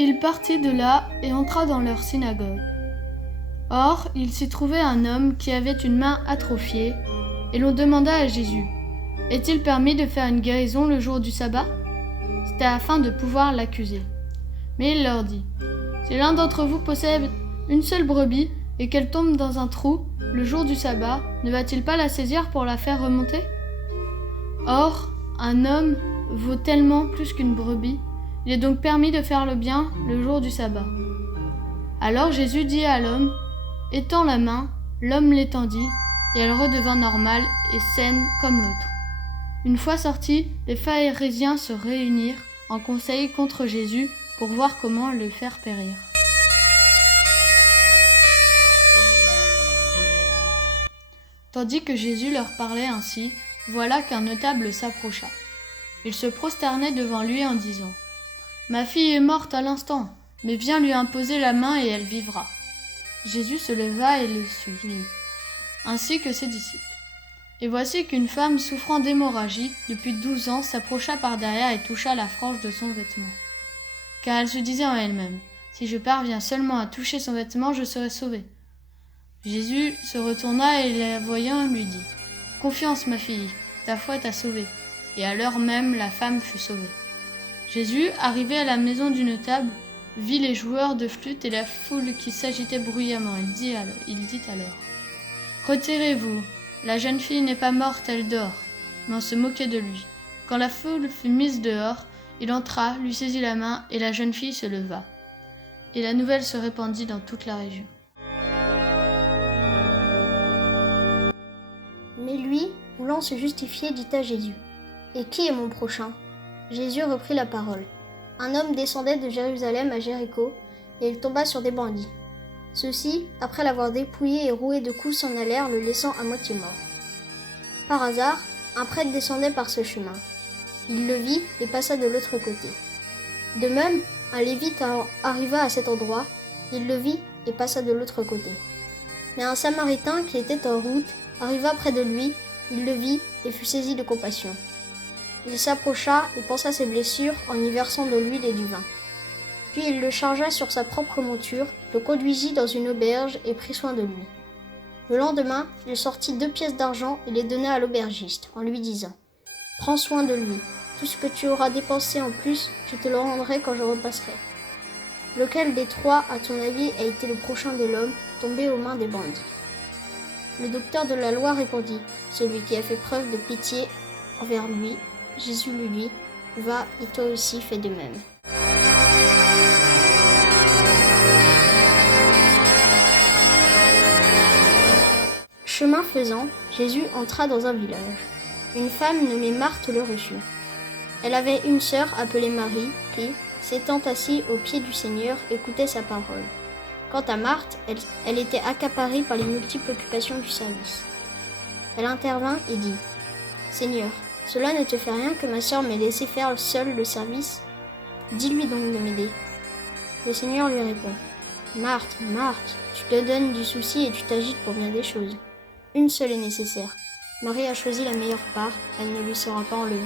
Il partit de là et entra dans leur synagogue. Or, il s'y trouvait un homme qui avait une main atrophiée, et l'on demanda à Jésus, « Est-il permis de faire une guérison le jour du sabbat ?» C'était afin de pouvoir l'accuser. Mais il leur dit, « Si l'un d'entre vous possède une seule brebis et qu'elle tombe dans un trou le jour du sabbat, ne va-t-il pas la saisir pour la faire remonter ? Or, un homme vaut tellement plus qu'une brebis. Il est donc permis de faire le bien le jour du sabbat. » Alors Jésus dit à l'homme, « Étends la main », l'homme l'étendit, et elle redevint normale et saine comme l'autre. Une fois sortis, les pharisiens se réunirent en conseil contre Jésus pour voir comment le faire périr. Tandis que Jésus leur parlait ainsi, voilà qu'un notable s'approcha. Il se prosternait devant lui en disant, « Ma fille est morte à l'instant, mais viens lui imposer la main et elle vivra. » Jésus se leva et le suivit, ainsi que ses disciples. Et voici qu'une femme souffrant d'hémorragie depuis 12 ans s'approcha par derrière et toucha la frange de son vêtement. Car elle se disait en elle-même, « Si je parviens seulement à toucher son vêtement, je serai sauvée. » Jésus se retourna et la voyant lui dit, « Confiance, ma fille, ta foi t'a sauvée. » Et à l'heure même, la femme fut sauvée. Jésus, arrivé à la maison du notable, vit les joueurs de flûte et la foule qui s'agitait bruyamment. Il dit alors, « Retirez-vous, la jeune fille n'est pas morte, elle dort. » Mais on se moquait de lui. Quand la foule fut mise dehors, il entra, lui saisit la main, et la jeune fille se leva. Et la nouvelle se répandit dans toute la région. Mais lui, voulant se justifier, dit à Jésus, « Et qui est mon prochain ?» Jésus reprit la parole. Un homme descendait de Jérusalem à Jéricho, et il tomba sur des bandits. Ceux-ci, après l'avoir dépouillé et roué de coups, s'en allèrent, le laissant à moitié mort. Par hasard, un prêtre descendait par ce chemin. Il le vit et passa de l'autre côté. De même, un lévite arriva à cet endroit, il le vit et passa de l'autre côté. Mais un samaritain qui était en route arriva près de lui, il le vit et fut saisi de compassion. Il s'approcha et pansa ses blessures en y versant de l'huile et du vin. Puis il le chargea sur sa propre monture, le conduisit dans une auberge et prit soin de lui. Le lendemain, il sortit 2 pièces d'argent et les donna à l'aubergiste, en lui disant « Prends soin de lui, tout ce que tu auras dépensé en plus, je te le rendrai quand je repasserai. » Lequel des 3, à ton avis, a été le prochain de l'homme, tombé aux mains des bandits ? Le docteur de la loi répondit « Celui qui a fait preuve de pitié envers lui. » Jésus lui dit « Va, et toi aussi fais de même. » Chemin faisant, Jésus entra dans un village. Une femme nommée Marthe le reçut. Elle avait une sœur appelée Marie qui, s'étant assise aux pieds du Seigneur, écoutait sa parole. Quant à Marthe, elle était accaparée par les multiples occupations du service. Elle intervint et dit « Seigneur, cela ne te fait rien que ma sœur m'ait laissé faire seule le service ? Dis-lui donc de m'aider. » Le Seigneur lui répond « Marthe, Marthe, tu te donnes du souci et tu t'agites pour bien des choses. Une seule est nécessaire. Marie a choisi la meilleure part, elle ne lui sera pas enlevée. »